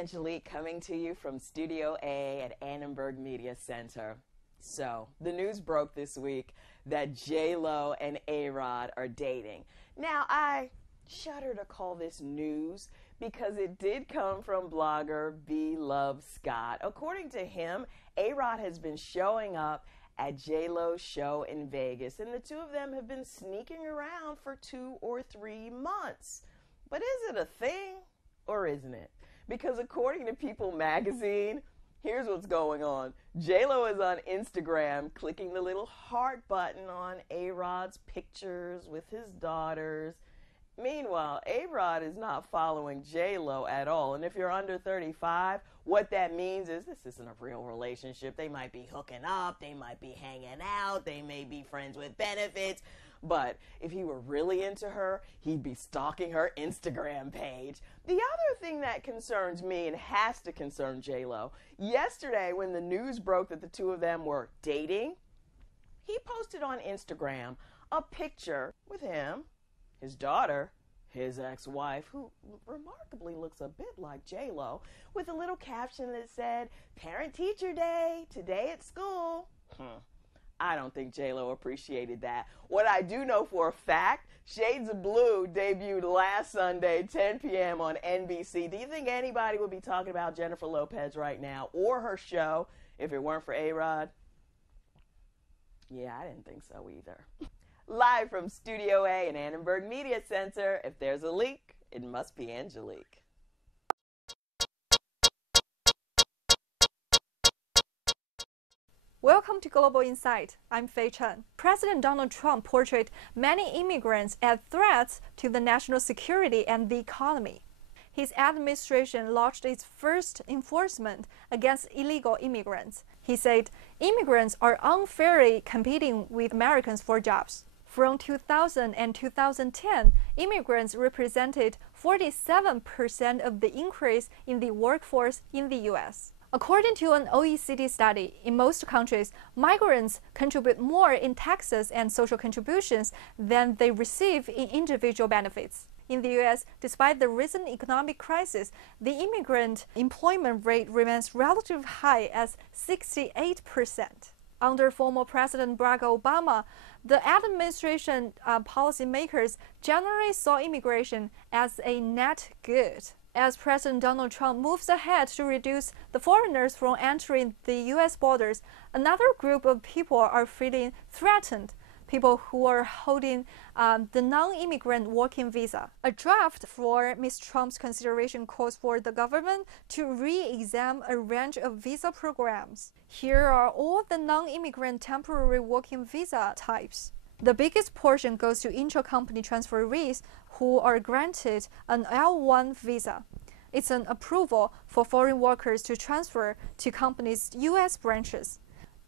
Angelique coming to you from Studio A at Annenberg Media Center. So, the news broke this week that J-Lo and A-Rod are dating. Now, I shudder to call this news because it did come from blogger B. Love Scott. According to him, A-Rod has been showing up at J-Lo's show in Vegas, and the two of them have been sneaking around for 2 or 3 months. But is it a thing or isn't it? Because according to People magazine, here's what's going on. J-Lo is on Instagram clicking the little heart button on A-Rod's pictures with his daughters. Meanwhile, A-Rod is not following J-Lo at all. And if you're under 35, what that means is this isn't a real relationship. They might be hooking up, they might be hanging out, they may be friends with benefits. But if he were really into her, he'd be stalking her Instagram page. The other thing that concerns me and has to concern J-Lo, yesterday when the news broke that the two of them were dating, he posted on Instagram a picture with him, his daughter, his ex-wife, who remarkably looks a bit like J-Lo, with a little caption that said, Parent-Teacher Day, today at school. I don't think J-Lo appreciated that. What I do know for a fact, Shades of Blue debuted last Sunday, 10 p.m. on NBC. Do you think anybody would be talking about Jennifer Lopez right now or her show if it weren't for A-Rod? Yeah, I didn't think so either. Live from Studio A in Annenberg Media Center, if there's a leak, it must be Angelique. Welcome to Global Insight. I'm Faye Chen. President Donald Trump portrayed many immigrants as threats to the national security and the economy. His administration launched its first enforcement against illegal immigrants. He said immigrants are unfairly competing with Americans for jobs. From 2000 and 2010, immigrants represented 47% of the increase in the workforce in the U.S. According to an OECD study, in most countries, migrants contribute more in taxes and social contributions than they receive in individual benefits. In the U.S., despite the recent economic crisis, the immigrant employment rate remains relatively high at 68%. Under former President Barack Obama, the administration policymakers generally saw immigration as a net good. As President Donald Trump moves ahead to reduce the foreigners from entering the U.S. borders, another group of people are feeling threatened, people who are holding the non-immigrant working visa. A draft for Ms. Trump's consideration calls for the government to re-examine a range of visa programs. Here are all the non-immigrant temporary working visa types. The biggest portion goes to intra-company transferees who are granted an L1 visa. It's an approval for foreign workers to transfer to companies' U.S. branches.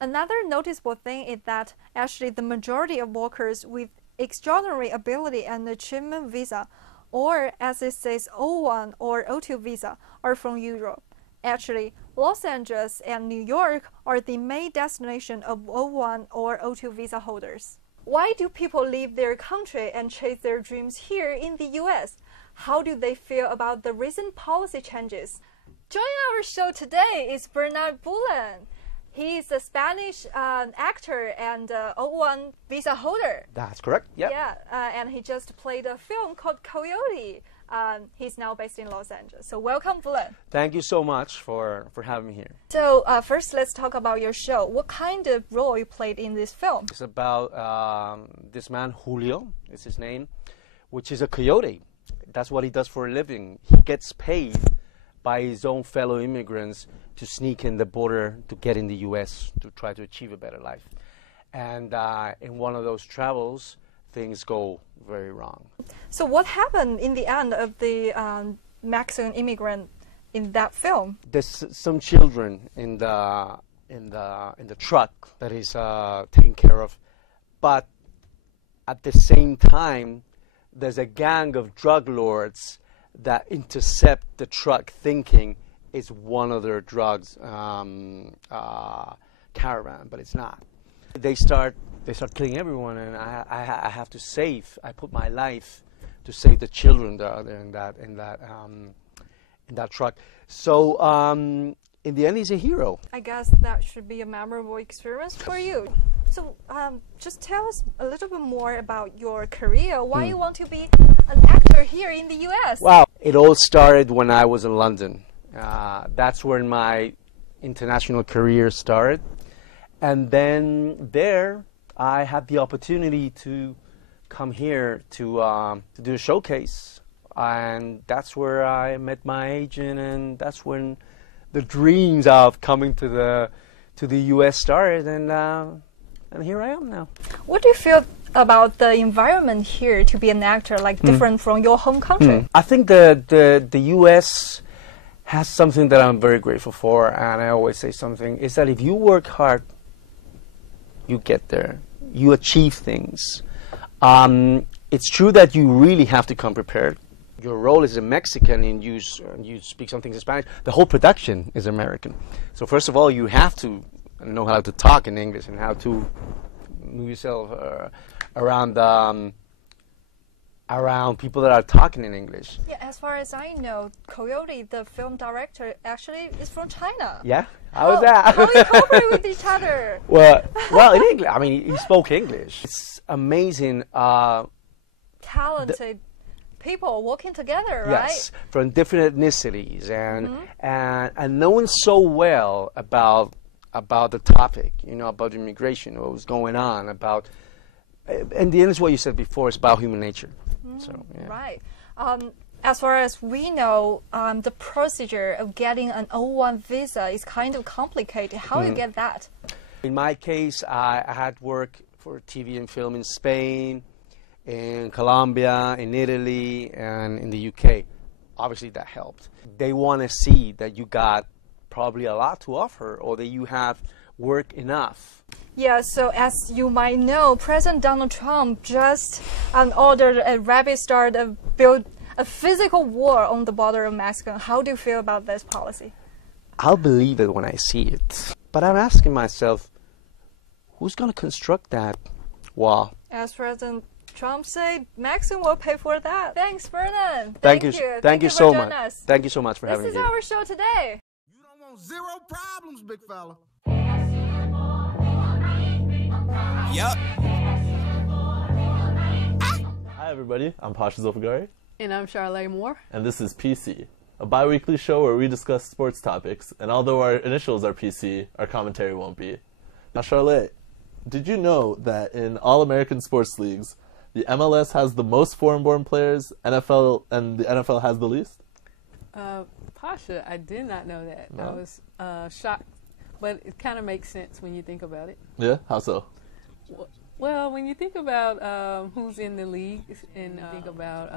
Another noticeable thing is that actually the majority of workers with extraordinary ability and achievement visa, or as it says O1 or O2 visa, are from Europe. Actually, Los Angeles and New York are the main destination of O1 or O2 visa holders. Why do people leave their country and chase their dreams here in the U.S.? How do they feel about the recent policy changes? Joining our show today is Bernard Bullen. He is a Spanish actor and O1 visa holder. That's correct, yep. Yeah, and he just played a film called Coyote. He's now based in Los Angeles. So welcome, Bullen. Thank you so much for having me here. So first, let's talk about your show. What kind of role you played in this film? It's about this man, Julio, is his name, which is a coyote. That's what he does for a living. He gets paid by his own fellow immigrants to sneak in the border to get in the U.S. to try to achieve a better life. And in one of those travels, things go very wrong. So what happened in the end of the Mexican immigrant in that film? There's some children in the truck that is taken care of, but at the same time, there's a gang of drug lords that intercept the truck, thinking it's one of their drugs caravan, but it's not. They start killing everyone, and I have to save. I put my life to save the children that are there in that truck. So in the end, he's a hero. I guess that should be a memorable experience for you. So just tell us a little bit more about your career. Why you want to be an actor here in the U.S.? Wow. It all started when I was in London. That's where my international career started. And then there, I had the opportunity to come here to do a showcase. And that's where I met my agent, and that's when the dreams of coming to the U.S. started, and here I am now. What do you feel about the environment here to be an actor, like different from your home country? I think the U.S. has something that I'm very grateful for, and I always say something, is that if you work hard, you get there. You achieve things. It's true that you really have to come prepared. Your role is a Mexican and you speak some things in Spanish. The whole production is American. So first of all, you have to know how to talk in English and how to move yourself around people that are talking in English. Yeah, as far as I know, Coyote, the film director, actually is from China. Yeah? How was that? How you cooperate with each other? Well, in English. I mean, he spoke English. It's amazing. Talented people working together, right? Yes, from different ethnicities and knowing so well about the topic, about immigration, what was going on, about, and the end is what you said before, it's about human nature. So, yeah. Right. As far as we know, the procedure of getting an O1 visa is kind of complicated. How you get that? In my case, I had work for TV and film in Spain, in Colombia, in Italy, and in the UK. Obviously, that helped. They want to see that you got probably a lot to offer, or that you have work enough. Yeah, so as you might know, President Donald Trump just ordered a rapid start of build a physical war on the border of Mexico. How do you feel about this policy? I'll believe it when I see it. But I'm asking myself, who's going to construct that wall? As President Trump said, Mexico will pay for that. Thanks, Perrin. Thank you so much. Us. Thank you so much for having me here. This is our show today. You don't want zero problems, big fella. Yup. Hi everybody, I'm Pasha Zolfaghari. And I'm Charlé Moore. And this is PC, a bi-weekly show where we discuss sports topics, and although our initials are PC, our commentary won't be. Now Charlé, did you know that in all American sports leagues, the MLS has the most foreign-born players, and the NFL has the least? Pasha, I did not know that. No? I was shocked, but it kind of makes sense when you think about it. Yeah? How so? Well, when you think about who's in the league and think about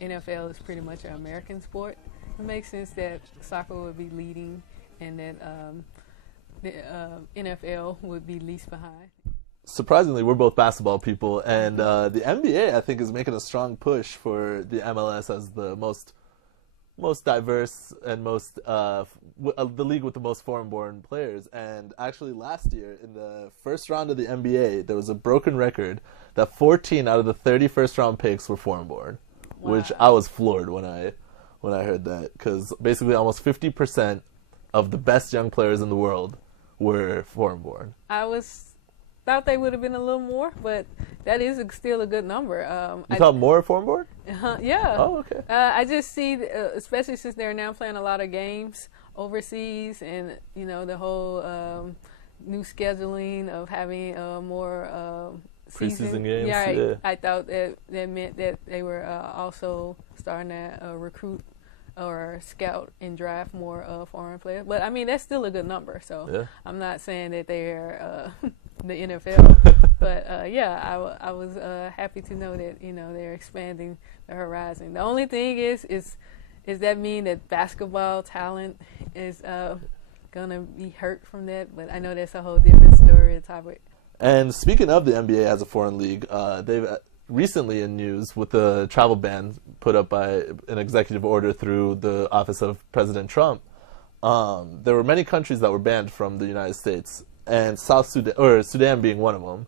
NFL is pretty much an American sport, it makes sense that soccer would be leading and that the NFL would be least behind. Surprisingly, we're both basketball people, and the NBA, I think, is making a strong push for the MLS as the most diverse and the league with the most foreign-born players. And actually, last year in the first round of the NBA, there was a broken record that 14 out of the 30 first-round picks were foreign-born, which I was floored when I heard that, because basically almost 50% of the best young players in the world were foreign-born. Thought they would have been a little more, but that is still a good number. You thought more foreign-born? Yeah. Oh, okay. I just see, especially since they're now playing a lot of games overseas, and the whole new scheduling of having more preseason games. Yeah, I thought that meant that they were also starting to recruit or scout and draft more foreign players. But I mean, that's still a good number. So yeah. I'm not saying that they're the NFL, but I was happy to know that they're expanding the horizon. The only thing is that mean that basketball talent is gonna be hurt from that? But I know that's a whole different story and topic. And speaking of the NBA as a foreign league, they've recently in news with the travel ban put up by an executive order through the office of President Trump. There were many countries that were banned from the United States, and Sudan being one of them.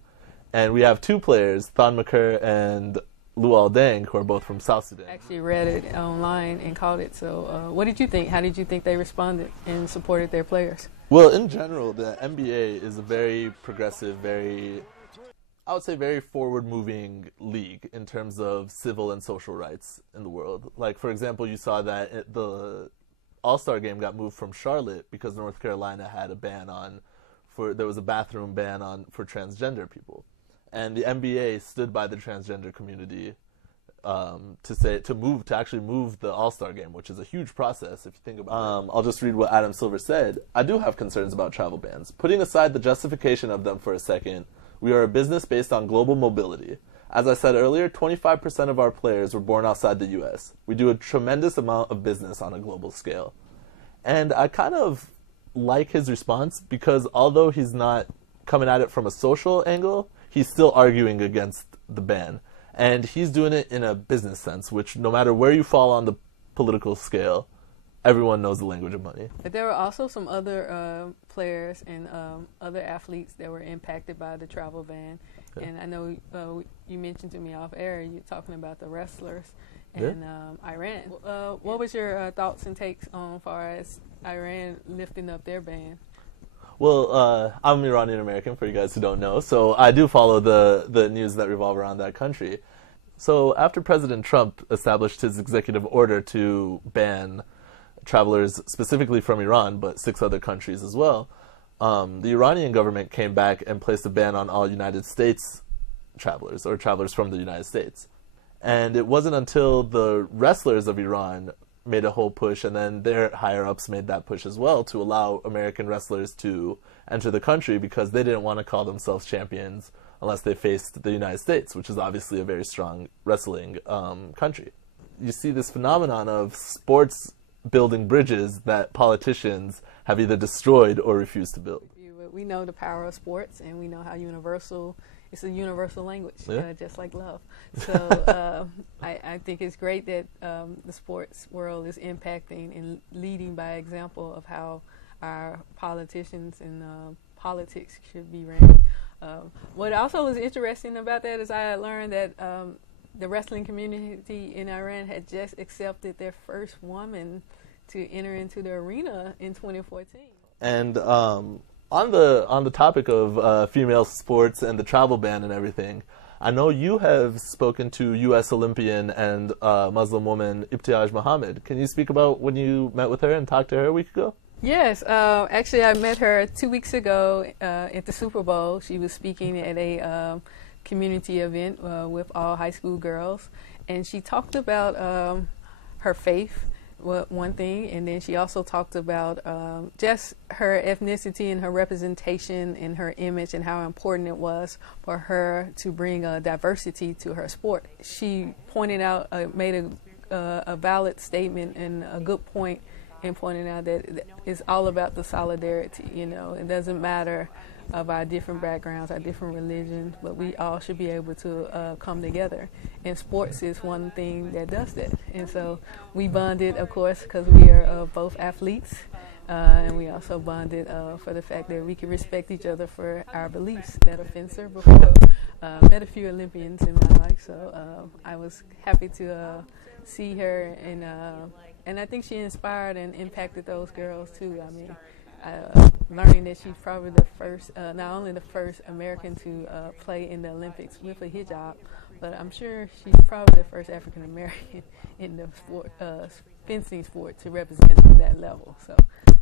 And we have two players, Thon Maker and Luol Deng, who are both from South Sudan. I actually read it online and caught it. So what did you think? How did you think they responded and supported their players? Well, in general, the NBA is a very progressive, I would say very forward-moving league in terms of civil and social rights in the world. Like, for example, you saw that the All-Star game got moved from Charlotte because North Carolina had a ban there was a bathroom ban for transgender people. And the NBA stood by the transgender community to actually move the All-Star game, which is a huge process if you think about it. I'll just read what Adam Silver said. I do have concerns about travel bans. Putting aside the justification of them for a second, we are a business based on global mobility. As I said earlier, 25% of our players were born outside the U.S. We do a tremendous amount of business on a global scale. And I kind of like his response because although he's not coming at it from a social angle, he's still arguing against the ban. And he's doing it in a business sense, which no matter where you fall on the political scale, everyone knows the language of money. But there were also some other players and other athletes that were impacted by the travel ban. Okay. And I know you mentioned to me off air, you're talking about the wrestlers and Iran. What was your thoughts and takes on far as Iran lifting up their ban? Well, I'm Iranian American, for you guys who don't know, so I do follow the news that revolve around that country. So after President Trump established his executive order to ban travelers specifically from Iran, but 6 other countries as well, the Iranian government came back and placed a ban on all United States travelers, or travelers from the United States. And it wasn't until the wrestlers of Iran made a whole push, and then their higher-ups made that push as well, to allow American wrestlers to enter the country because they didn't want to call themselves champions unless they faced the United States, which is obviously a very strong wrestling country. You see this phenomenon of sports building bridges that politicians have either destroyed or refused to build. We know the power of sports, and we know how it's a universal language, just like love. So I think it's great that the sports world is impacting and leading by example of how our politicians and politics should be ran. What also was interesting about that is I learned that the wrestling community in Iran had just accepted their first woman to enter into the arena in 2014. And on the topic of female sports and the travel ban and everything, I know you have spoken to U.S. Olympian and Muslim woman Ibtihaj Muhammad. Can you speak about when you met with her and talked to her a week ago? Yes, actually I met her 2 weeks ago at the Super Bowl. She was speaking at a community event with all high school girls, and she talked about her faith, one thing, and then she also talked about just her ethnicity and her representation and her image and how important it was for her to bring diversity to her sport. She pointed out, made a valid statement and a good point in pointing out that it's all about the solidarity. It doesn't matter of our different backgrounds, our different religions, but we all should be able to come together. And sports is one thing that does that. And so we bonded, of course, because we are both athletes, and we also bonded for the fact that we can respect each other for our beliefs. Met a fencer before, met a few Olympians in my life, so I was happy to see her, and I think she inspired and impacted those girls too. I mean, learning that she's probably the first, not only the first American to play in the Olympics with a hijab, but I'm sure she's probably the first African American in the sport, fencing sport to represent on that level. So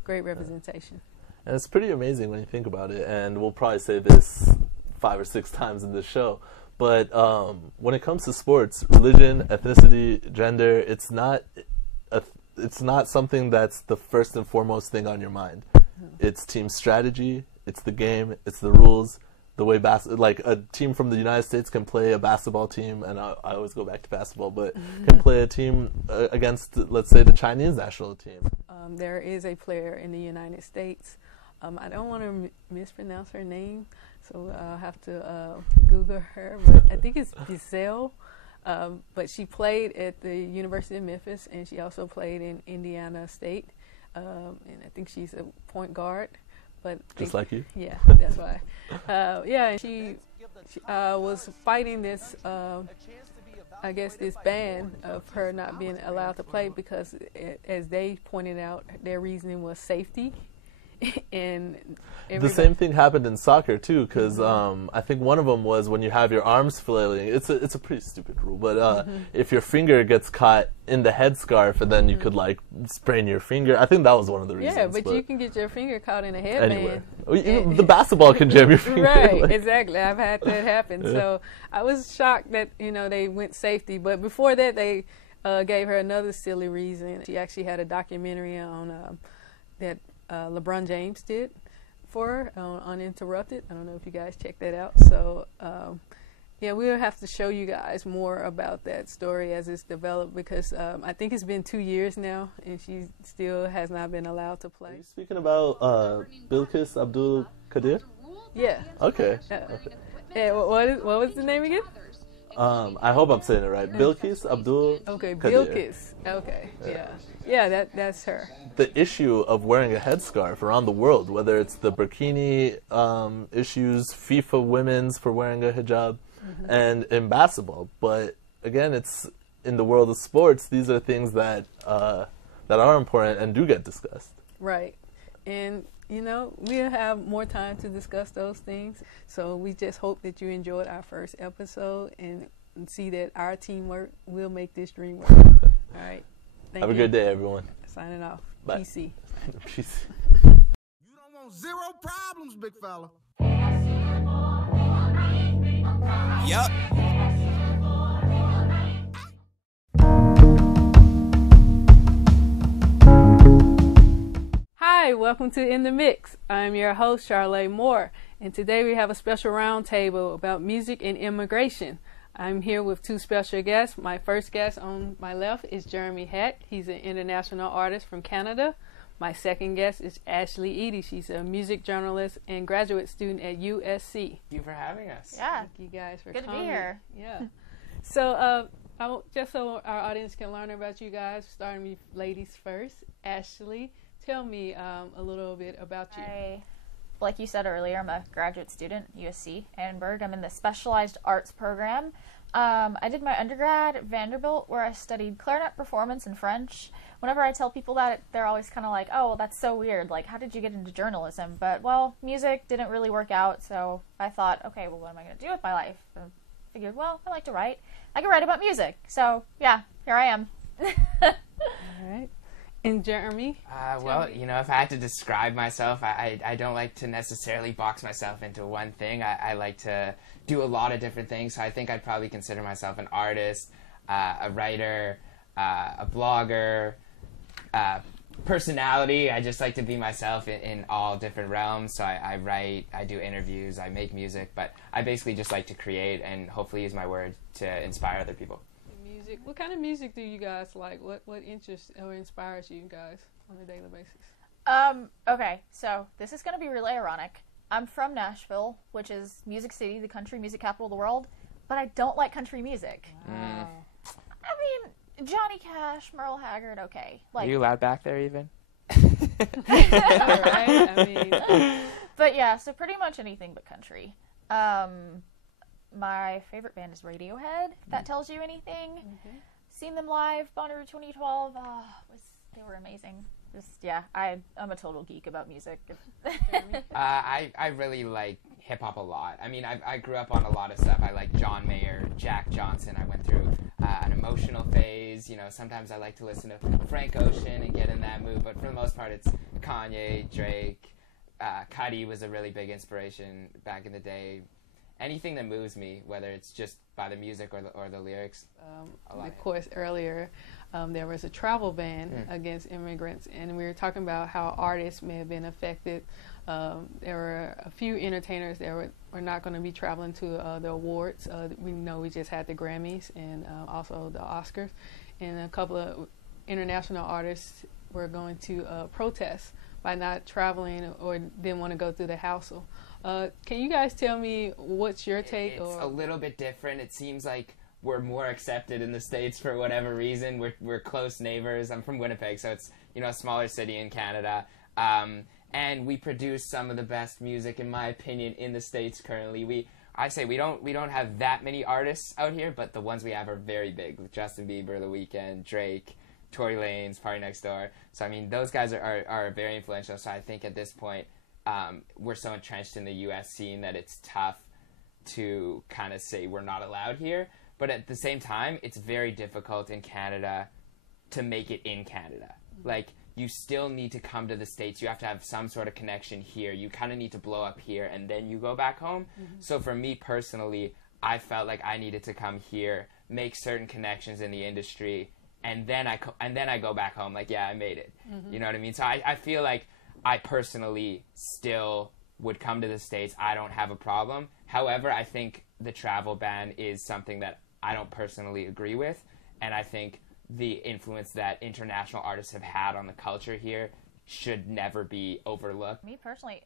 great representation. And it's pretty amazing when you think about it, and we'll probably say this 5 or 6 times in this show, but when it comes to sports, religion, ethnicity, gender, it's not something that's the first and foremost thing on your mind. It's team strategy, it's the game, it's the rules, the way like a team from the United States can play a basketball team, and I always go back to basketball, but can play a team against, let's say, the Chinese national team. There is a player in the United States. I don't want to mispronounce her name, so I'll have to Google her, but I think it's Giselle. But she played at the University of Memphis, and she also played in Indiana State, and I think she's a point guard. But just like you? Yeah, that's why. Yeah, she was fighting this I guess, this ban of her not being allowed to play because, as they pointed out, their reasoning was safety. And the same thing happened in soccer too, because I think one of them was when you have your arms flailing. It's a pretty stupid rule, but if your finger gets caught in the headscarf and then you could like sprain your finger, I think that was one of the reasons. Yeah, but you can get your finger caught in a headband. Anywhere. Even the basketball can jam your finger. Right, like. Exactly. I've had that happen. Yeah. So I was shocked that they went safety, but before that they gave her another silly reason. She actually had a documentary on that LeBron James did for her on Uninterrupted. I don't know if you guys checked that out. So, yeah, we'll have to show you guys more about that story as it's developed because I think it's been 2 years now and she still has not been allowed to play. Are you speaking about Bilkis Abdul Qadir? Yeah. Okay. Yeah, what was the name again? I hope I'm saying it right. Bilkis Abdul Okay, Qadir. Bilkis. Okay, yeah, that's her. The issue of wearing a headscarf around the world, whether it's the burkini issues, FIFA women's for wearing a hijab, and in basketball. But again, it's in the world of sports. These are things that are important and do get discussed. Right, and we'll have more time to discuss those things. So we just hope that you enjoyed our first episode and see that our teamwork will make this dream work. All right. Thank Have a good day, everyone. Signing off. Bye. PC. Peace. You don't want zero problems, big fella. Yup. Hi, welcome to In the Mix. I'm your host, Charlé Moore, and today we have a special roundtable about music and immigration. I'm here with two special guests. My first guest on my left is Jeremy Heck. He's an international artist from Canada. My second guest is Ashley Edie. She's a music journalist and graduate student at USC. Thank you for having us. Yeah. Thank you guys for Good coming. to be here. Yeah. So, just so our audience can learn about you guys, starting with ladies first. Ashley, tell me a little bit about you. Like you said earlier, I'm a graduate student at USC Annenberg. I'm in the specialized arts program. I did my undergrad at Vanderbilt where I studied clarinet performance and French. Whenever I tell people that, they're always kind of like, oh, well, that's so weird. Like, how did you get into journalism? But, well, music didn't really work out, so I thought, okay, well, what am I going to do with my life? And I figured, well, I like to write. I can write about music. So, yeah, here I am. All right. And Jeremy? Well, if I had to describe myself, I don't like to necessarily box myself into one thing. I like to do a lot of different things. So I think I'd probably consider myself an artist, a writer, a blogger, personality. I just like to be myself in all different realms. So I write, I do interviews, I make music, but I basically just like to create and hopefully use my word to inspire other people. Music. What kind of music do you guys like? What interests or inspires you guys on a daily basis? Okay, so this is going to be really ironic. I'm from Nashville, which is Music City, the country music capital of the world, but I don't like country music. Wow. I mean, Johnny Cash, Merle Haggard, okay. Are you allowed back there even? Right? I mean, but yeah, so pretty much anything but country. My favorite band is Radiohead, if that tells you anything. Seen them live, Bonnaroo 2012. They were amazing. I'm a total geek about music. I really like hip-hop a lot. I mean, I grew up on a lot of stuff. I like John Mayer, Jack Johnson. I went through an emotional phase. Sometimes I like to listen to Frank Ocean and get in that mood, but for the most part, it's Kanye, Drake. Cudi was a really big inspiration back in the day. Anything that moves me, whether it's just by the music or the lyrics. Of course, earlier there was a travel ban against immigrants, and we were talking about how artists may have been affected. There were a few entertainers that were not going to be traveling to the awards. We know we just had the Grammys and also the Oscars, and a couple of international artists were going to protest by not traveling or didn't want to go through the hassle. Can you guys tell me what's your take? It's a little bit different. It seems like we're more accepted in the States for whatever reason. We're close neighbors. I'm from Winnipeg, so it's a smaller city in Canada. And we produce some of the best music, in my opinion, in the States currently. I say we don't have that many artists out here, but the ones we have are very big, with Justin Bieber, The Weeknd, Drake, Tory Lanez, Party Next Door. So I mean, those guys are very influential. So I think at this point, we're so entrenched in the U.S. scene that it's tough to kind of say we're not allowed here. But at the same time, it's very difficult in Canada to make it in Canada. Like, you still need to come to the States. You have to have some sort of connection here. You kind of need to blow up here, and then you go back home. So for me personally, I felt like I needed to come here, make certain connections in the industry, and then I go back home. Like, yeah, I made it. You know what I mean? So I feel like I personally still would come to the States. I don't have a problem. However, I think the travel ban is something that I don't personally agree with, and I think the influence that international artists have had on the culture here should never be overlooked. Me personally,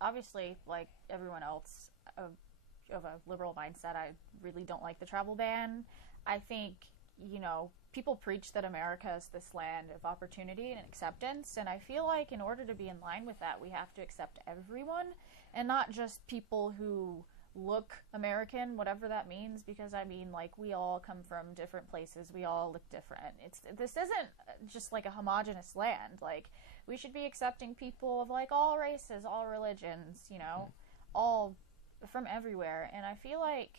obviously, like everyone else of a liberal mindset, I really don't like the travel ban. I think, you know, people preach that America is this land of opportunity and acceptance, and I feel like in order to be in line with that, we have to accept everyone, and not just people who look American, whatever that means, because I mean, like, we all come from different places, we all look different. This isn't just like a homogenous land. Like, we should be accepting people of like all races, all religions, you know, all from everywhere. And I feel like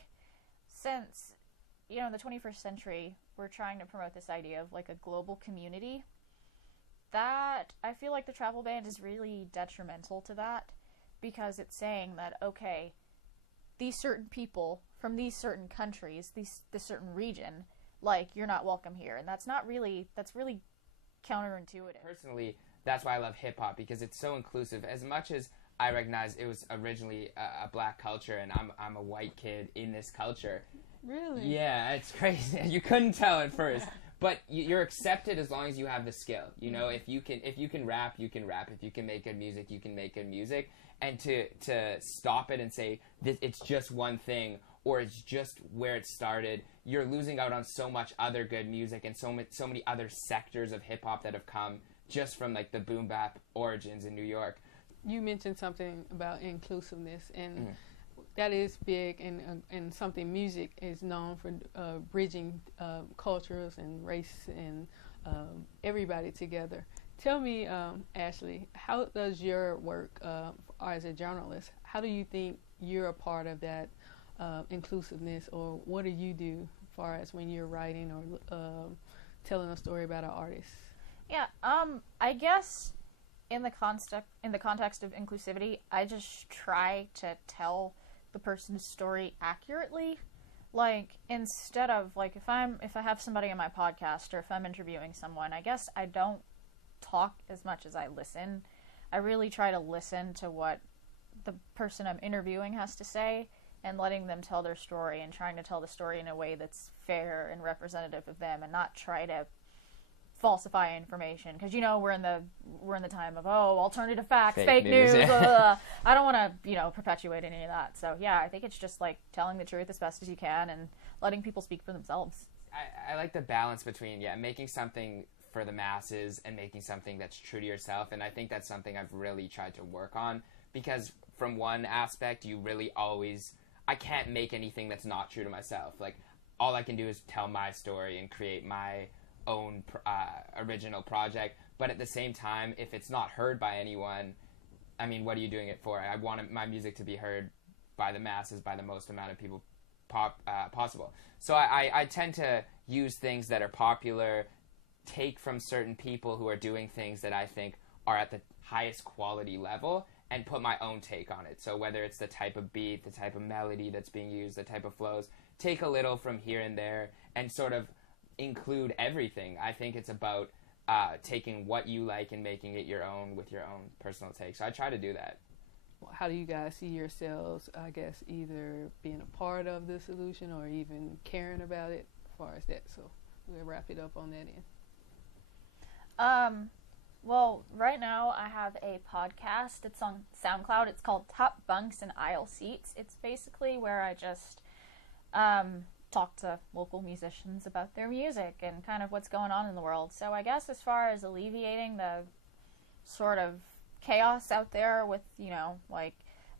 since, you know, in the 21st century, we're trying to promote this idea of like a global community, that I feel like the travel ban is really detrimental to that, because it's saying that, okay, these certain people from these certain countries, this certain region, like, you're not welcome here. And that's really counterintuitive. Personally, that's why I love hip-hop, because it's so inclusive. As much as I recognize it was originally a black culture, and I'm a white kid in this culture. Really? Yeah, it's crazy. You couldn't tell at first. But you're accepted as long as you have the skill. You know, if you can rap, you can rap. If you can make good music, you can make good music. And to stop it and say it's just one thing, or it's just where it started, you're losing out on so much other good music and so many other sectors of hip hop that have come just from like the boom bap origins in New York. You mentioned something about inclusiveness, and that is big, and something music is known for bridging cultures and race and everybody together. Tell me, Ashley, how does your work as a journalist, how do you think you're a part of that inclusiveness, or what do you do as far as when you're writing or telling a story about an artist? Yeah, I guess in the context of inclusivity, I just try to tell the person's story accurately. Like, instead of, like, if I have somebody on my podcast, or if I'm interviewing someone, I guess I don't talk as much as I listen. I really try to listen to what the person I'm interviewing has to say, and letting them tell their story, and trying to tell the story in a way that's fair and representative of them, and not try to falsify information, because, you know, we're in the time of alternative facts, fake news. I don't want to, you know, perpetuate any of that. So yeah, I think it's just like telling the truth as best as you can and letting people speak for themselves. I like the balance between making something for the masses and making something that's true to yourself, and I think that's something I've really tried to work on, because from one aspect, I can't make anything that's not true to myself. Like, all I can do is tell my story and create my own original project, but at the same time, if it's not heard by anyone, I mean, what are you doing it for? I want my music to be heard by the masses, by the most amount of people possible. So I tend to use things that are popular, take from certain people who are doing things that I think are at the highest quality level, and put my own take on it. So whether it's the type of beat, the type of melody that's being used, the type of flows, take a little from here and there and sort of include everything. I think it's about taking what you like and making it your own with your own personal take. So I try to do that. How do you guys see yourselves, I guess, either being a part of the solution or even caring about it as far as that? So we'll wrap it up on that end. Well, right now I have a podcast. It's on SoundCloud. It's called Top Bunks and Aisle Seats. It's basically where I just talk to local musicians about their music and kind of what's going on in the world. So I guess as far as alleviating the sort of chaos out there with, you know, like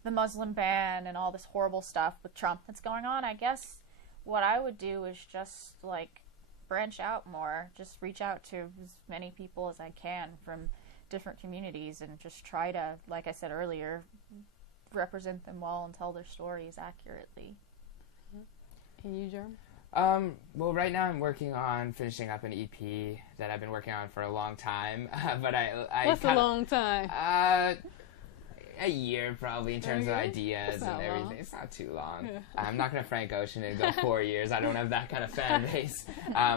the Muslim ban and all this horrible stuff with Trump that's going on, I guess what I would do is just like branch out more, just reach out to as many people as I can from different communities and just try to, like I said earlier, represent them well and tell their stories accurately. And you, Jeremy? Well, right now I'm working on finishing up an EP that I've been working on for a long time. But What's a long time? A year probably in terms of ideas and everything. Long. It's not too long. Yeah. I'm not gonna Frank Ocean and go 4 years. I don't have that kind of fan base.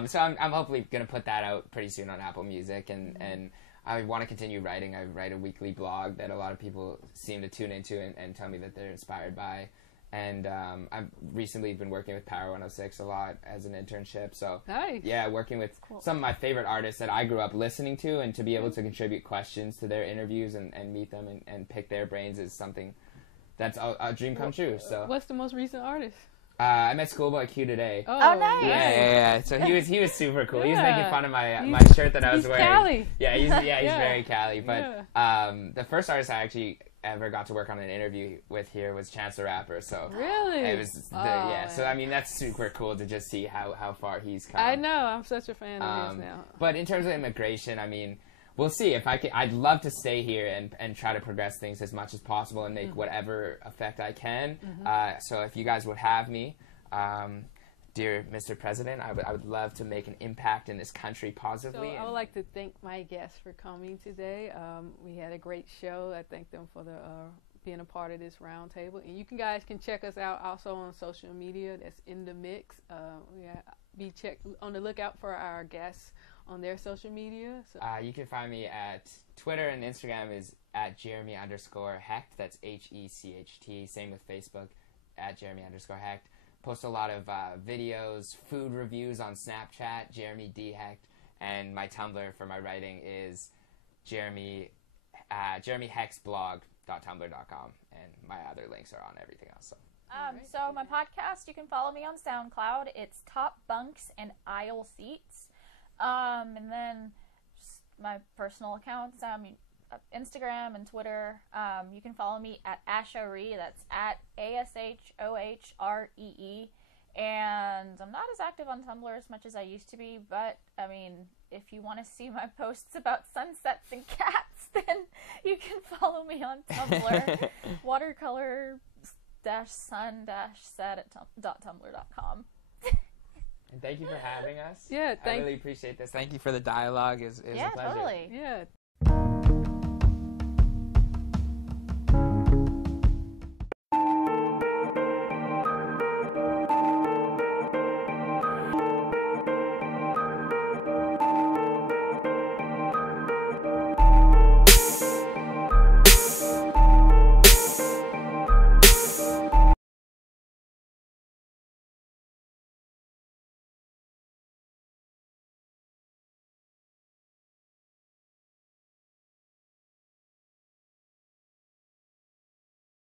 So I'm hopefully gonna put that out pretty soon on Apple Music, and I want to continue writing. I write a weekly blog that a lot of people seem to tune into and tell me that they're inspired by. And I've recently been working with Power 106 a lot as an internship. So Nice. yeah, working with some of my favorite artists that I grew up listening to, and to be able to contribute questions to their interviews and meet them and pick their brains is something that's a dream come true. So What's the most recent artist? I met Schoolboy Q today. Oh, nice. Yeah. So he was super cool. He was Yeah. making fun of my shirt that I was He's wearing. Cali. Yeah, he's Yeah. very Cali. But the first artist I actually ever got to work on an interview with here was Chance the Rapper. So Really? it was Oh, So I mean that's super cool to just see how far he's come. I know. I'm such a fan of his now. But in terms of immigration, I mean, we'll see. If I can, I'd love to stay here and try to progress things as much as possible and make whatever effect I can. So if you guys would have me, dear Mr. President, I would love to make an impact in this country So positively. I would like to thank my guests for coming today. We had a great show. I thank them for being a part of this roundtable. And you guys can check us out also on social media. That's In The Mix. Be on the lookout for our guests on their social media. So. You can find me at Twitter and Instagram is at Jeremy_Hecht. That's HECHT. Same with Facebook at Jeremy_Hecht. Post a lot of videos, food reviews on Snapchat, Jeremy D. Hecht, and my Tumblr for my writing is jeremyhextblog.tumblr.com, and my other links are on everything else. So my podcast, you can follow me on SoundCloud. It's Top Bunks and Aisle Seats. And then just my personal accounts, Instagram and Twitter. You can follow me at Ashohree. That's at ASHOHREE. And I'm not as active on Tumblr as much as I used to be, but I mean, if you want to see my posts about sunsets and cats, then you can follow me on Tumblr. watercolor-sun-set@tumblr.com. And thank you for having us. Yeah, I really appreciate this. Thank you for the dialogue. It's a pleasure. Totally. Yeah,